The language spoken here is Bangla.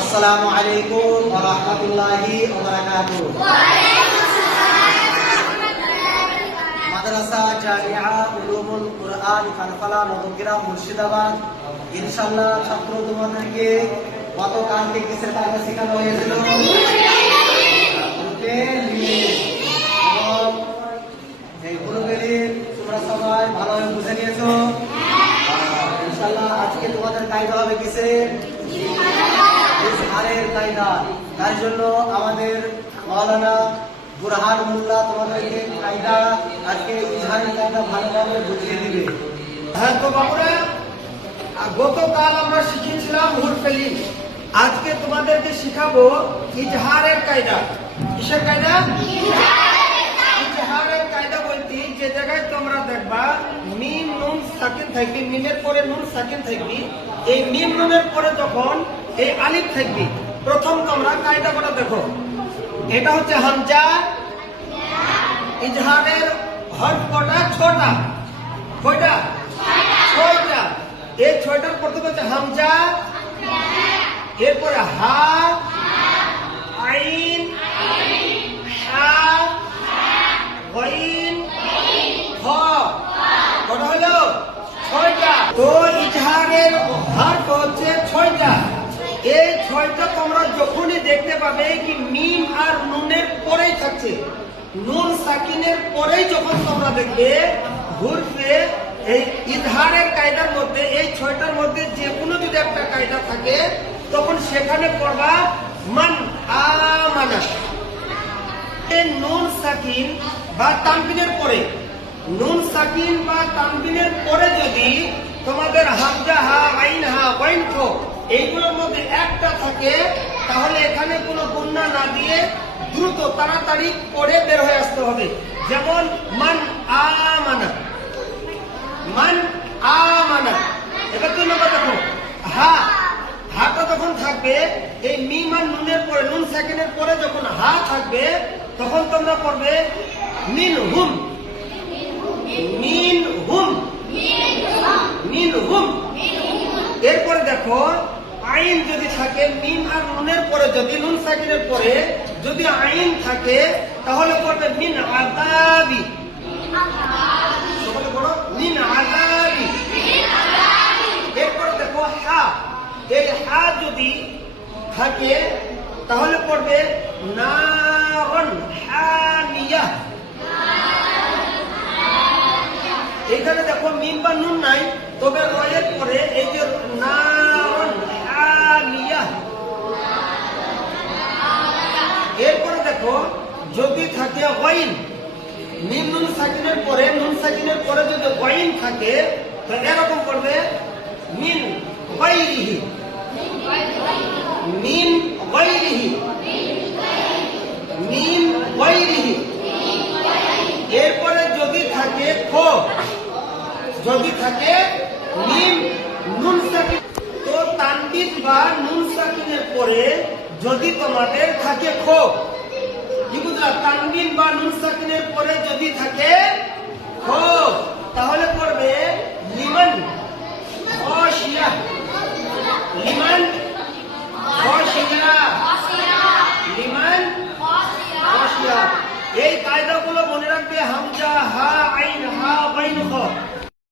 আসসালামু আলাইকুম ওয়া রাহমাতুল্লাহি ওয়া বারাকাতুহু। মাদ্রাসা জামিয়া উলুমুল কুরআন কানফালা নবগ্রাম মুর্শিদাবাদ। ইনশাআল্লাহ ছাত্র তোমাদেরকে গতকালকে কিসের কায়দা শেখানো হয়েছিল? এই গ্রুপের তোমরা সবাই ভালোভাবে বুঝে নিয়েছো। ইনশাআল্লাহ আজকে তোমাদের কায়দা হবে কিসের? ইজহারের কায়দা। তার জন্য আমাদের মাওলানা বুরহান মোল্লা তোমাদেরকে কায়দা আজকে ইজহারের কায়দা ভালোভাবে বুঝিয়ে দিবে। হ্যাঁ তো বাবুরা, গতকাল আমরা শিখেছিলাম হুরফেলিন। আজকে তোমাদেরকে শিখাবো ইজহারের কায়দা। কিসের কায়দা? ইজহারের কায়দা বলতে যে জায়গায় তোমরা দেখবা মিম নুন সাকিন থাকবে, মিমের পরে নুন সাকিন থাকবে, এই মিম নুনের পরে যখন এই আলিফ থাকবে, প্রথম তোমরা কায়দা করে দেখো। এটা হচ্ছে হামজা। ইজহারের হরফ কটা? ছটা। কয়টা? ছয়টা। এই ছয়টার প্রথমে হচ্ছে হামজা, এরপরে হা, আইন, হা, গইন, খ। কটা হলো? ছয়টা। তো ইজহারের হরফ হচ্ছে ছয়টা। এই ছয়টা তোমরা যখনই দেখতে পাবে কি মিম আর নুনের পরেই থাকছে, নুন সাকিনের পরেই যখন তোমরা দেখবে হুরফে এই ইজহারের কায়দার মধ্যে এই ছয়টার মধ্যে যে কোনো যদি একটা কায়দা থাকে তখন সেখানে পড়বা মান আমানা। এই নুন সাকিন বা তানবিনের পরে, নুন সাকিন বা তানবিনের পরে যদি তোমাদের হামজা, হা, আইন, হা, ওয়াইন, খ এইগুলোর মধ্যে একটা থাকে তাহলে এখানে কোনো গুণনা না দিয়ে দ্রুত তাড়াতাড়ি পড়ে বের হয়ে আসতে হবে। যেমন মান আমানা, মান আমানা। এবার 2 নম্বর দেখো হা। হাটা যখন থাকবে এই মিম আর নুনের পরে, নুন সাকিনের পরে যখন হা থাকবে তখন তোমরা পড়বে মিন হুম, মিন হুম, মিন হুম। এরপরে দেখো আইন যদি থাকে, মিম আর নুনের পরে যদি, নুন সাকিনের পরে যদি আইন থাকে তাহলে পড়বে মিন আযাবি। সকলে পড়ো মিন আযাবি। এরপরে দেখো হা। এই হা যদি থাকে তাহলে পড়বে নারন হামিয়া। এখানে দেখো মিম বা নুন নাই, তবে রয়ের পরে এই যে নারন হামিয়া। এরপরে দেখো যদি থাকে ওয়াইন, মিম নুন সাকিনের পরে, নুন সাকিনের পরে যদি ওয়াইন থাকে তো এরকম পড়বে মিন গায়রিহি, মিন গায়রিহি, মিন গায়রিহি। এরপরে যদি থাকে খ, যদি থাকে মিম নুন সাকিন, তো তানবিন বা নুন সাকিনের পরে যদি তোমাদের থাকে খ, কি বুঝলা? তানবিন বা নুন সাকিনের পরে যদি থাকে খ তাহলে পড়বে লিমান